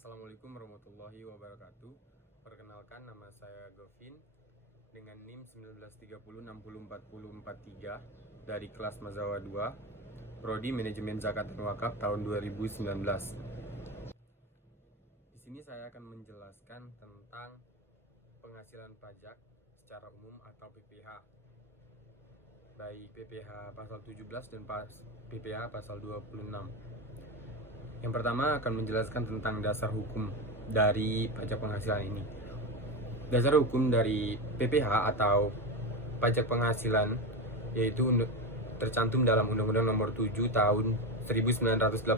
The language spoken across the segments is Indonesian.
Assalamualaikum warahmatullahi wabarakatuh. Perkenalkan, nama saya Govin dengan NIM 1930604043 dari kelas Mazawa 2, Prodi Manajemen Zakat dan Wakaf tahun 2019. Di sini saya akan menjelaskan tentang penghasilan pajak secara umum atau PPh. Baik PPh pasal 17 dan PPh pasal 26. Yang pertama akan menjelaskan tentang dasar hukum dari pajak penghasilan ini. Dasar hukum dari PPh atau pajak penghasilan yaitu tercantum dalam Undang-Undang Nomor 7 Tahun 1984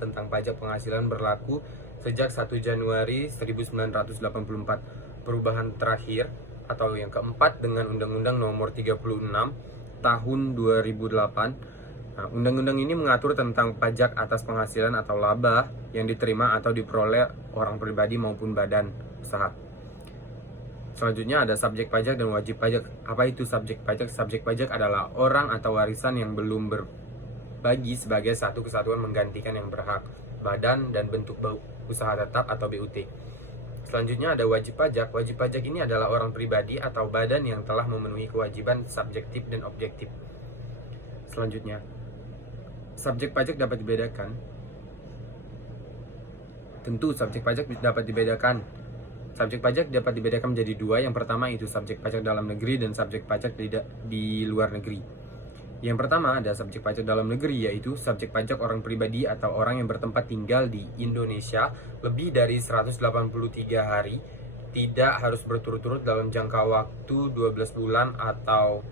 tentang pajak penghasilan berlaku sejak 1 Januari 1984. Perubahan terakhir atau yang keempat dengan Undang-Undang Nomor 36 Tahun 2008. Undang-undang ini mengatur tentang pajak atas penghasilan atau laba yang diterima atau diperoleh orang pribadi maupun badan usaha. Selanjutnya ada subjek pajak dan wajib pajak. Apa itu subjek pajak? Subjek pajak adalah orang atau warisan yang belum berbagi sebagai satu kesatuan menggantikan yang berhak, badan dan bentuk usaha tetap atau BUT. Selanjutnya ada wajib pajak. Wajib pajak ini adalah orang pribadi atau badan yang telah memenuhi kewajiban subjektif dan objektif. Selanjutnya, subjek pajak dapat dibedakan. Tentu subjek pajak dapat dibedakan. Subjek pajak dapat dibedakan menjadi dua. Yang pertama itu subjek pajak dalam negeri dan subjek pajak di luar negeri. Yang pertama ada subjek pajak dalam negeri, yaitu subjek pajak orang pribadi atau orang yang bertempat tinggal di Indonesia lebih dari 183 hari, tidak harus berturut-turut dalam jangka waktu 12 bulan atau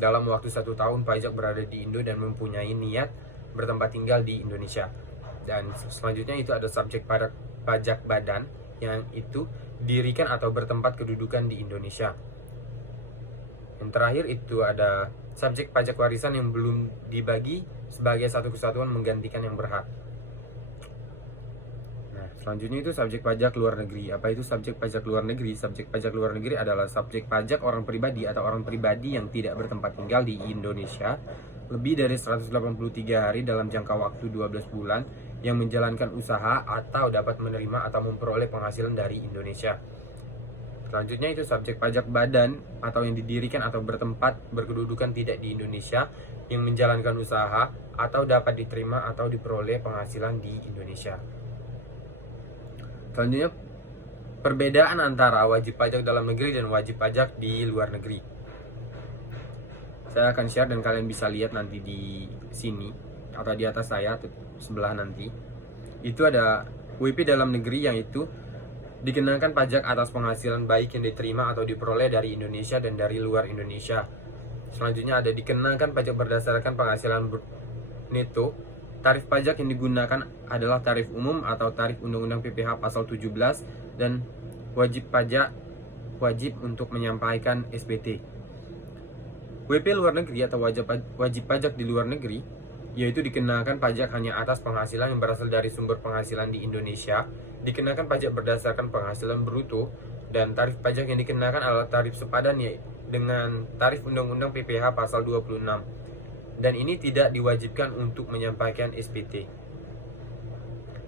dalam waktu 1 tahun pajak berada di Indo dan mempunyai niat bertempat tinggal di Indonesia. Dan selanjutnya itu ada subjek pajak badan yang itu didirikan atau bertempat kedudukan di Indonesia. Yang terakhir itu ada subjek pajak warisan yang belum dibagi sebagai satu kesatuan menggantikan yang berhak. Nah, selanjutnya itu subjek pajak luar negeri. Apa itu subjek pajak luar negeri? Subjek pajak luar negeri adalah subjek pajak orang pribadi atau orang pribadi yang tidak bertempat tinggal di Indonesia lebih dari 183 hari dalam jangka waktu 12 bulan yang menjalankan usaha atau dapat menerima atau memperoleh penghasilan dari Indonesia. Selanjutnya itu subjek pajak badan atau yang didirikan atau bertempat berkedudukan tidak di Indonesia yang menjalankan usaha atau dapat diterima atau diperoleh penghasilan di Indonesia. Selanjutnya perbedaan antara wajib pajak dalam negeri dan wajib pajak di luar negeri. Saya akan share dan kalian bisa lihat nanti di sini atau di atas saya sebelah nanti. Itu ada WP dalam negeri yang itu dikenakan pajak atas penghasilan baik yang diterima atau diperoleh dari Indonesia dan dari luar Indonesia. Selanjutnya ada dikenakan pajak berdasarkan penghasilan neto. Tarif pajak yang digunakan adalah tarif umum atau tarif Undang-Undang PPh pasal 17 dan wajib pajak wajib untuk menyampaikan SPT. WP luar negeri atau wajib pajak di luar negeri yaitu dikenakan pajak hanya atas penghasilan yang berasal dari sumber penghasilan di Indonesia, dikenakan pajak berdasarkan penghasilan bruto, dan tarif pajak yang dikenakan adalah tarif sepadan dengan tarif Undang-Undang PPh pasal 26. Dan ini tidak diwajibkan untuk menyampaikan SPT.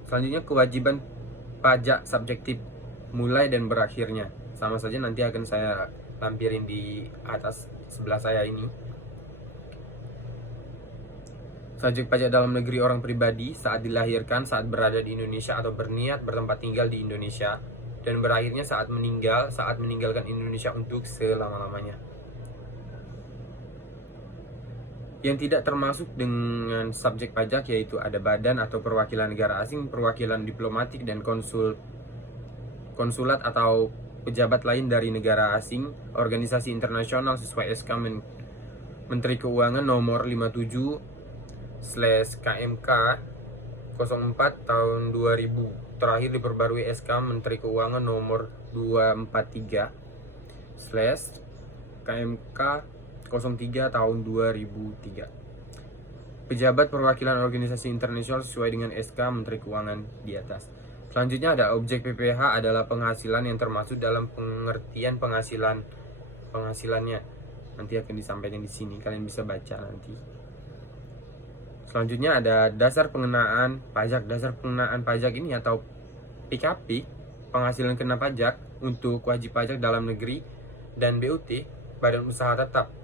Selanjutnya kewajiban pajak subjektif mulai dan berakhirnya. Sama saja nanti akan saya lampirin di atas sebelah saya ini. Subjek pajak dalam negeri orang pribadi saat dilahirkan, saat berada di Indonesia atau berniat bertempat tinggal di Indonesia, dan berakhirnya saat meninggalkan Indonesia untuk selama-lamanya. Yang tidak termasuk dengan subjek pajak yaitu ada badan atau perwakilan negara asing, perwakilan diplomatik dan konsulat atau pejabat lain dari negara asing, organisasi internasional sesuai SK Menteri Keuangan nomor 57/KMK 04 tahun 2000. Terakhir diperbarui SK Menteri Keuangan nomor 243/KMK 03 tahun 2003. Pejabat perwakilan organisasi internasional sesuai dengan SK Menteri Keuangan di atas. Selanjutnya ada objek PPh adalah penghasilan yang termasuk dalam pengertian penghasilannya. Nanti akan disampaikan di sini, kalian bisa baca nanti. Selanjutnya ada dasar pengenaan pajak. Dasar pengenaan pajak ini atau PKP, penghasilan kena pajak untuk wajib pajak dalam negeri dan BUT, badan usaha tetap.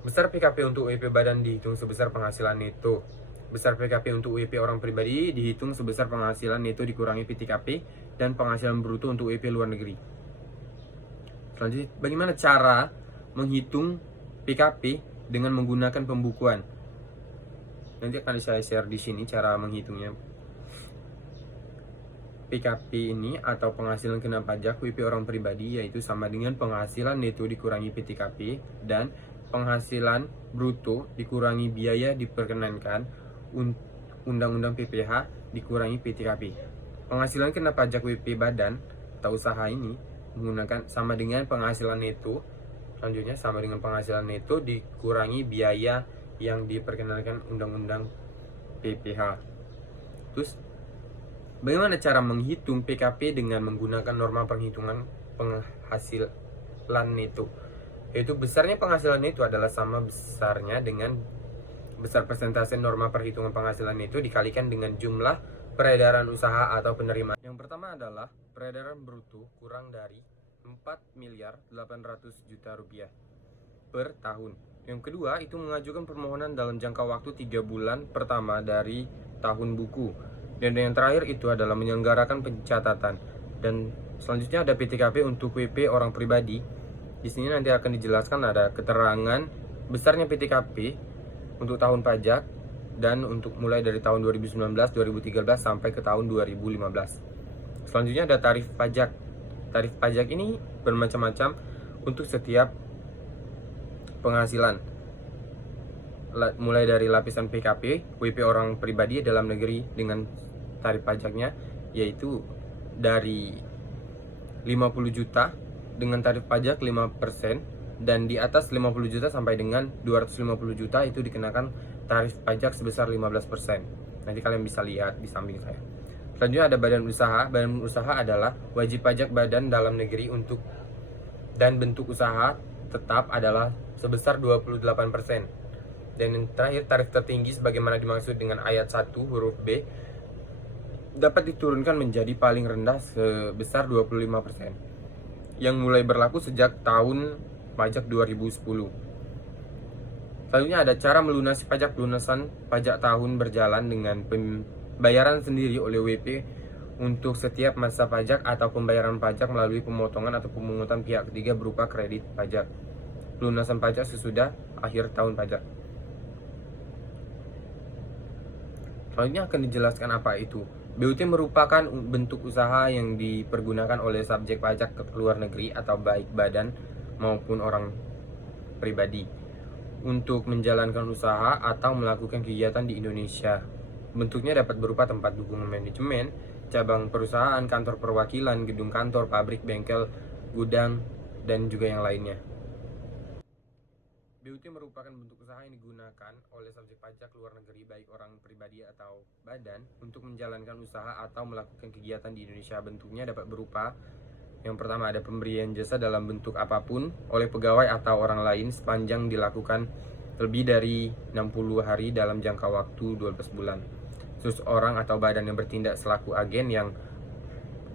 Besar PKP untuk UIP badan dihitung sebesar penghasilan neto. Besar PKP untuk UIP orang pribadi dihitung sebesar penghasilan neto dikurangi PTKP dan penghasilan bruto untuk UIP luar negeri. Selanjutnya, bagaimana cara menghitung PKP dengan menggunakan pembukuan? Nanti akan saya share di sini cara menghitungnya. PKP ini atau penghasilan kena pajak UIP orang pribadi yaitu sama dengan penghasilan neto dikurangi PTKP dan penghasilan bruto dikurangi biaya diperkenankan Undang-Undang PPH dikurangi PTKP. Penghasilan kena pajak UIP badan atau usaha ini menggunakan sama dengan penghasilan neto. Selanjutnya sama dengan penghasilan neto dikurangi biaya yang diperkenankan Undang-Undang PPH. Terus bagaimana cara menghitung PKP dengan menggunakan norma perhitungan penghasilan neto? Yaitu besarnya penghasilan neto adalah sama besarnya dengan besar persentase norma perhitungan penghasilan neto dikalikan dengan jumlah peredaran usaha atau penerimaan. Yang pertama adalah peredaran bruto kurang dari 4.800.000.000 rupiah per tahun. Yang kedua itu mengajukan permohonan dalam jangka waktu 3 bulan pertama dari tahun buku. Dan yang terakhir itu adalah menyelenggarakan pencatatan. Dan selanjutnya ada PTKP untuk WP orang pribadi. Di sini nanti akan dijelaskan ada keterangan besarnya PTKP untuk tahun pajak dan untuk mulai dari tahun 2019, 2013 sampai ke tahun 2015. Selanjutnya ada tarif pajak. Tarif pajak ini bermacam-macam untuk setiap penghasilan. Mulai dari lapisan PKP, WP orang pribadi dalam negeri dengan tarif pajaknya yaitu dari 50 juta dengan tarif pajak 5% dan di atas 50 juta sampai dengan 250 juta itu dikenakan tarif pajak sebesar 15%. Nanti kalian bisa lihat di samping saya. Selanjutnya ada badan usaha. Badan usaha adalah wajib pajak badan dalam negeri untuk dan bentuk usaha tetap adalah sebesar 28%. Dan yang terakhir tarif tertinggi sebagaimana dimaksud dengan ayat 1 huruf B dapat diturunkan menjadi paling rendah sebesar 25% yang mulai berlaku sejak tahun pajak 2010. Selanjutnya ada cara melunasi pajak. Pelunasan pajak tahun berjalan dengan pembayaran sendiri oleh WP untuk setiap masa pajak atau pembayaran pajak melalui pemotongan atau pemungutan pihak ketiga berupa kredit pajak. Pelunasan pajak sesudah akhir tahun pajak. Selanjutnya akan dijelaskan apa itu. BUT merupakan bentuk usaha yang dipergunakan oleh subjek pajak ke luar negeri atau baik badan maupun orang pribadi untuk menjalankan usaha atau melakukan kegiatan di Indonesia. Bentuknya dapat berupa tempat dukungan manajemen, cabang perusahaan, kantor perwakilan, gedung kantor, pabrik, bengkel, gudang, dan juga yang lainnya. BUT merupakan bentuk usaha yang digunakan oleh subjek pajak luar negeri baik orang pribadi atau badan untuk menjalankan usaha atau melakukan kegiatan di Indonesia. Bentuknya dapat berupa yang pertama ada pemberian jasa dalam bentuk apapun oleh pegawai atau orang lain sepanjang dilakukan lebih dari 60 hari dalam jangka waktu 12 bulan. Terus orang atau badan yang bertindak selaku agen yang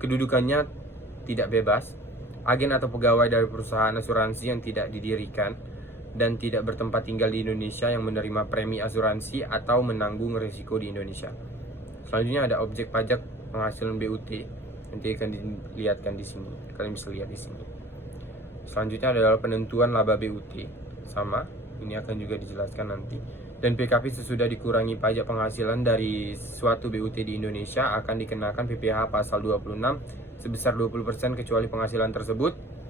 kedudukannya tidak bebas, agen atau pegawai dari perusahaan asuransi yang tidak didirikan dan tidak bertempat tinggal di Indonesia yang menerima premi asuransi atau menanggung risiko di Indonesia. Selanjutnya ada objek pajak penghasilan BUT. Nanti akan dilihatkan di sini. Kalian bisa lihat di sini. Selanjutnya adalah penentuan laba BUT. Sama, ini akan juga dijelaskan nanti. Dan PKP sesudah dikurangi pajak penghasilan dari suatu BUT di Indonesia akan dikenakan PPh pasal 26 sebesar 20% kecuali penghasilan tersebut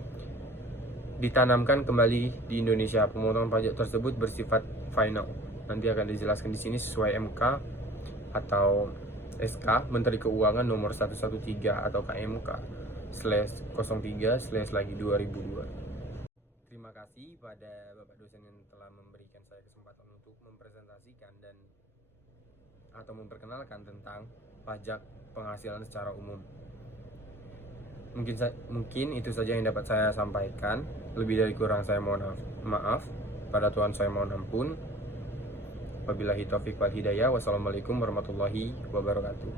ditanamkan kembali di Indonesia. Pemotongan pajak tersebut bersifat final. Nanti akan dijelaskan di sini sesuai MK atau SK Menteri Keuangan nomor 113 atau KMK /03/2002. Terima kasih pada Bapak dosen yang telah memberikan saya kesempatan untuk mempresentasikan dan atau memperkenalkan tentang pajak penghasilan secara umum. Mungkin itu saja yang dapat saya sampaikan. Lebih dari kurang saya mohon maaf. Pada Tuhan saya mohon ampun. Wabillahi taufiq wal hidayah. Wassalamualaikum warahmatullahi wabarakatuh.